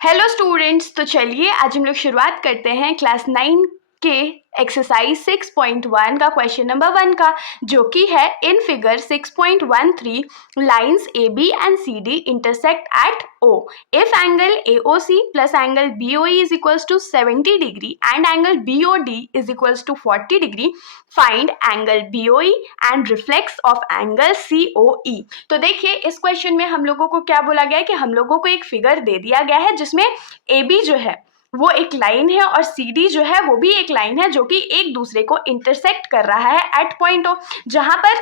Hello students, तो चलिए आज हम लोग शुरुआत करते हैं क्लास 9 के एक्सरसाइज 6.1 का क्वेश्चन नंबर 1 का, जो कि है in figure 6.13 lines A B and C D intersect at O if angle AOC plus angle BOE is equals to 70 degree and angle BOD is equals to 40 degree, find angle BOE and reflex of angle COE। तो देखिए इस question में हम लोगों को क्या बोला गया है कि हम लोगों को एक फिगर दे दिया गया है जिसमें AB जो है वो एक लाइन है और CD जो है वो भी एक लाइन है जो कि एक दूसरे को इंटरसेक्ट कर रहा है एट पॉइंट O। जहां पर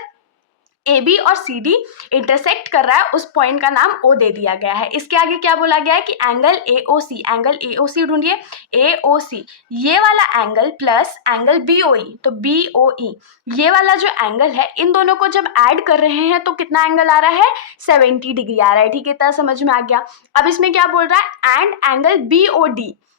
AB और CD इंटरसेक्ट कर रहा है उस पॉइंट का नाम O दे दिया गया है। इसके आगे क्या बोला गया है कि एंगल AOC ढूंढिए, AOC ये वाला एंगल प्लस एंगल BOE, तो BOE ये वाला जो एंगल है इन दोनों को जब ऐड कर रहे हैं तो कितना एंगल आ रहा है, 70 डिग्री आ रहा है। ठीक है, इतना समझ में आ गया। अब इसमें क्या बोल रहा है, एंड एंगल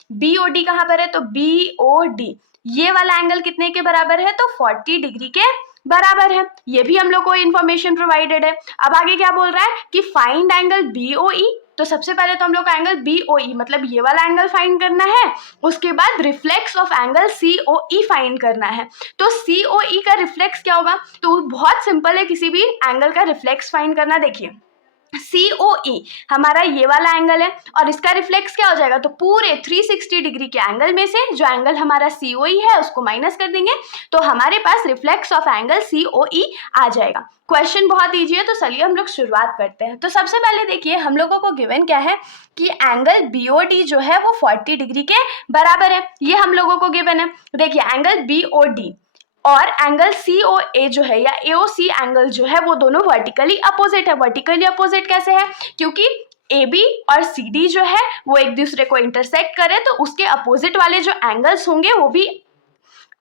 BOD कहाँ पर है, तो BOD ये वाला एंगल कितने के बराबर है, तो 40 डिग्री के बराबर है। ये भी हम लोग को इन्फॉर्मेशन प्रोवाइडेड है। अब आगे क्या बोल रहा है कि फाइंड एंगल BOE, तो सबसे पहले तो हम लोग का एंगल BOE मतलब ये वाला एंगल फाइंड करना है, उसके बाद reflex of angle COE find करना है। तो COE का रिफ्लेक्स क्या होगा, तो बहुत सिंपल है, किसी भी एंगल का रिफ्लेक्स फाइंड करना। देखिए COE हमारा ये वाला एंगल है और इसका रिफ्लेक्स क्या हो जाएगा, तो पूरे 360 डिग्री के एंगल में से जो एंगल हमारा COE है उसको माइनस कर देंगे तो हमारे पास रिफ्लेक्स ऑफ एंगल COE आ जाएगा। क्वेश्चन बहुत ईजी है, तो चलिए हम लोग शुरुआत करते हैं। तो सबसे पहले देखिए हम लोगों को गिवन क्या है कि एंगल BOD जो है वो 40 डिग्री के बराबर है, ये हम लोगों को गिवन है। देखिए एंगल BOD और एंगल COA जो है या AOC एंगल जो है वो दोनों वर्टिकली अपोजिट है। वर्टिकली अपोजिट कैसे है, क्योंकि AB और CD जो है वो एक दूसरे को इंटरसेक्ट करे तो उसके अपोजिट वाले जो एंगल्स होंगे वो भी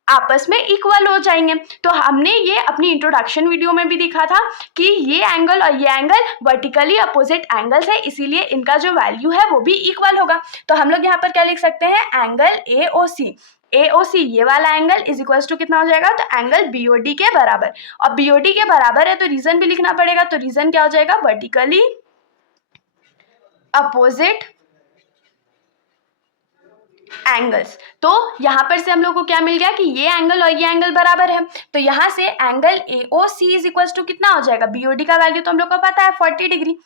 आपस में इक्वल हो जाएंगे। तो हमने ये अपनी इंट्रोडक्शन वीडियो में भी दिखा था कि ये एंगल और ये एंगल वर्टिकली अपोजिट एंगल्स है, इसीलिए इनका जो वैल्यू है वो भी इक्वल होगा। तो हम लोग यहाँ पर क्या लिख सकते हैं, एंगल AOC ये वाला एंगल इज इक्वल टू कितना हो जाएगा, तो एंगल BOD के बराबर। और BOD के बराबर है तो रीजन भी लिखना पड़ेगा, तो रीजन क्या हो जाएगा, वर्टिकली अपोजिट एंगल्स। तो यहां पर से हम लोग को क्या मिल गया कि ये एंगल और ये एंगल बराबर है, तो यहां से angle AOC is equal to कितना हो जाएगा, BOD का वैल्यू तो हम लोग को पता है 40 डिग्री,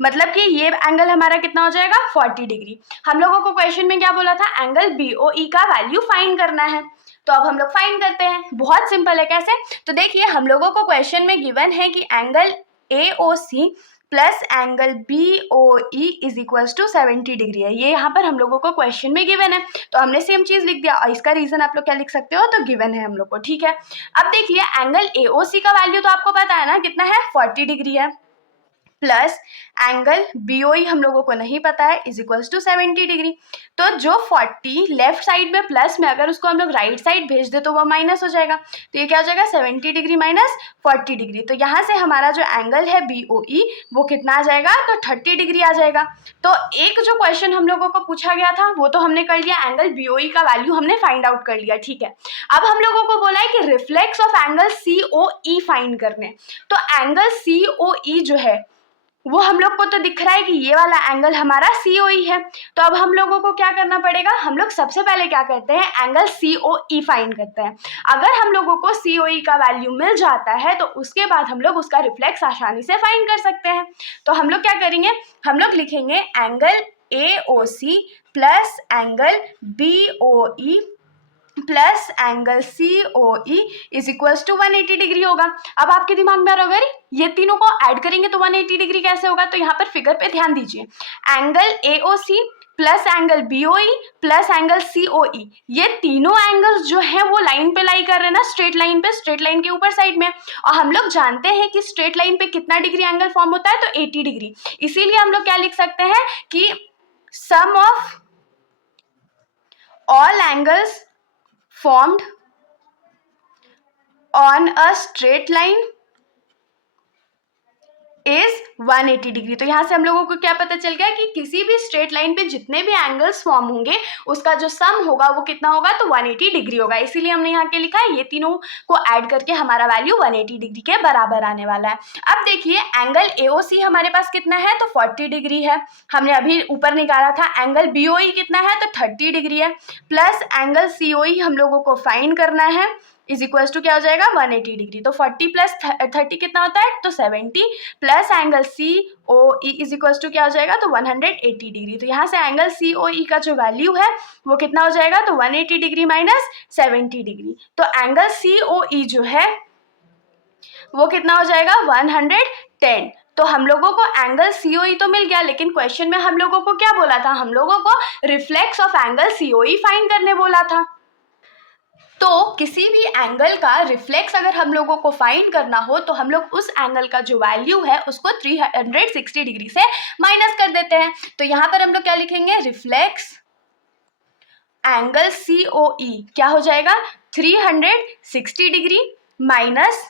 मतलब कि ये एंगल हमारा कितना हो जाएगा, 40 डिग्री। हम लोगों को क्वेश्चन में क्या बोला था, एंगल BOE का वैल्यू फाइंड करना है, तो अब हम लोग फाइंड करते हैं। बहुत सिंपल है, कैसे, तो देखिए हम लोगों को क्वेश्चन में गिवन है कि angle AOC plus angle BOE is equals to 70 degree है, ये यहाँ पर हम लोगों को क्वेश्चन में गिवन है, तो हमने सेम चीज लिख दिया। और इसका रीजन आप लोग क्या लिख सकते हो, तो गिवन है हम लोग को। ठीक है, अब देखिए एंगल AOC का वैल्यू तो आपको पता है ना कितना है, 40 डिग्री है, प्लस एंगल BOE हम लोगों को नहीं पता है इज इक्वल्स टू 70 डिग्री। तो जो 40 लेफ्ट साइड में प्लस में अगर उसको हम लोग राइट साइड भेज दे तो वो माइनस हो जाएगा, तो ये क्या हो जाएगा, 70 डिग्री माइनस 40 डिग्री। तो यहाँ से हमारा जो एंगल है BOE वो कितना आ जाएगा, तो 30 डिग्री आ जाएगा। तो एक जो क्वेश्चन हम लोगों को पूछा गया था वो तो हमने कर लिया, एंगल BOE का वैल्यू हमने फाइंड आउट कर लिया। ठीक है, अब हम लोगों को बोला है कि reflex of angle COE find करने। तो एंगल COE जो है वो हम लोग को तो दिख रहा है कि ये वाला एंगल हमारा COE है, तो अब हम लोगों को क्या करना पड़ेगा, हम लोग सबसे पहले क्या करते हैं, एंगल COE फाइंड करते हैं। अगर हम लोगों को COE का वैल्यू मिल जाता है तो उसके बाद हम लोग उसका रिफ्लेक्स आसानी से फाइंड कर सकते हैं। तो हम लोग क्या करेंगे, हम लोग लिखेंगे angle AOC plus angle BOE plus angle COE is equals to 180 degree होगा। अब आपके दिमाग में आ रहा होगा ये तीनों को ऐड करेंगे तो 180 डिग्री कैसे होगा, तो यहाँ पर फिगर पे ध्यान दीजिए, angle AOC plus angle BOE plus angle COE, ये तीनों एंगल्स जो है वो लाइन पे लाई कर रहे हैं ना, स्ट्रेट लाइन पे, स्ट्रेट लाइन के ऊपर साइड में। और हम लोग जानते हैं कि स्ट्रेट लाइन पे कितना डिग्री एंगल फॉर्म होता है, तो 80 डिग्री। इसीलिए हम लोग क्या लिख सकते हैं कि sum of all angles formed on a straight line is 180 डिग्री। तो यहाँ से हम लोगों को क्या पता चल गया कि किसी भी स्ट्रेट लाइन पे जितने भी एंगल्स फॉर्म होंगे उसका जो सम होगा वो कितना होगा, तो 180 डिग्री होगा। इसीलिए हमने यहाँ के लिखा है ये तीनों को ऐड करके हमारा वैल्यू 180 डिग्री के बराबर आने वाला है। अब देखिए एंगल AOC हमारे पास कितना है, तो 40 डिग्री है। हमने अभी ऊपर निकाला था। एंगल BOE कितना है, तो 30 डिग्री है। प्लस एंगल COE हम लोगों को फाइंड करना है, इज इक्वल्स टू क्या हो जाएगा, 180 डिग्री। तो 40 प्लस 30 कितना होता है, तो 70 plus angle COE is equals to क्या हो जाएगा, तो 180 डिग्री। तो यहाँ से एंगल COE का जो वैल्यू है वो कितना हो जाएगा, तो 180 डिग्री माइनस 70 डिग्री। तो एंगल COE जो है वो कितना हो जाएगा, 110। तो हम लोगों को एंगल COE तो मिल गया, लेकिन क्वेश्चन में हम लोगों को क्या बोला था, हम लोगों को reflex of angle COE find करने बोला था। तो किसी भी एंगल का रिफ्लेक्स अगर हम लोगों को फाइंड करना हो तो हम लोग उस एंगल का जो वैल्यू है उसको 360 डिग्री से माइनस कर देते हैं। तो यहाँ पर हम लोग क्या लिखेंगे, रिफ्लेक्स एंगल COE क्या हो जाएगा, 360 डिग्री माइनस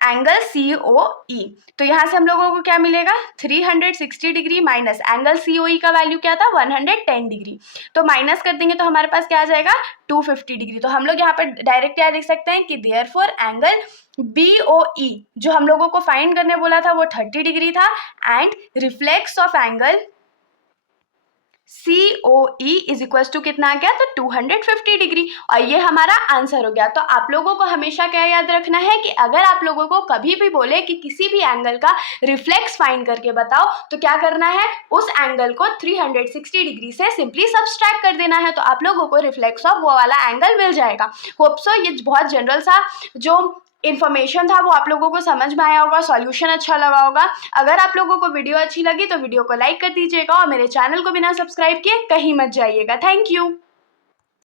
एंगल COE। तो यहाँ से हम लोगों को क्या मिलेगा, 360 डिग्री माइनस एंगल COE का वैल्यू क्या था, 110 डिग्री। तो माइनस कर देंगे तो हमारे पास क्या आ जाएगा, 250 डिग्री। तो हम लोग यहाँ पर डायरेक्ट क्या लिख सकते हैं कि देयरफॉर एंगल BOE जो हम लोगों को फाइंड करने बोला था वो 30 डिग्री था, and reflex of angle COE is equal to कितना आ गया, तो 250 डिग्री। और ये हमारा आंसर हो गया। तो आप लोगों को हमेशा क्या याद रखना है कि अगर आप लोगों को कभी भी बोले कि किसी भी एंगल का रिफ्लेक्स फाइंड करके बताओ तो क्या करना है, उस एंगल को 360 डिग्री से सिंपली सब्सट्रैक्ट कर देना है। तो आप लोगों को रिफ्लेक्स ऑफ वो वाला एंगल मिल जाएगा। होप सो ये बहुत जनरल सा जो इन्फॉर्मेशन था वो आप लोगों को समझ में आया होगा, सॉल्यूशन अच्छा लगा होगा। अगर आप लोगों को वीडियो अच्छी लगी तो वीडियो को लाइक कर दीजिएगा और मेरे चैनल को बिना सब्सक्राइब किए कहीं मत जाइएगा। Thank you.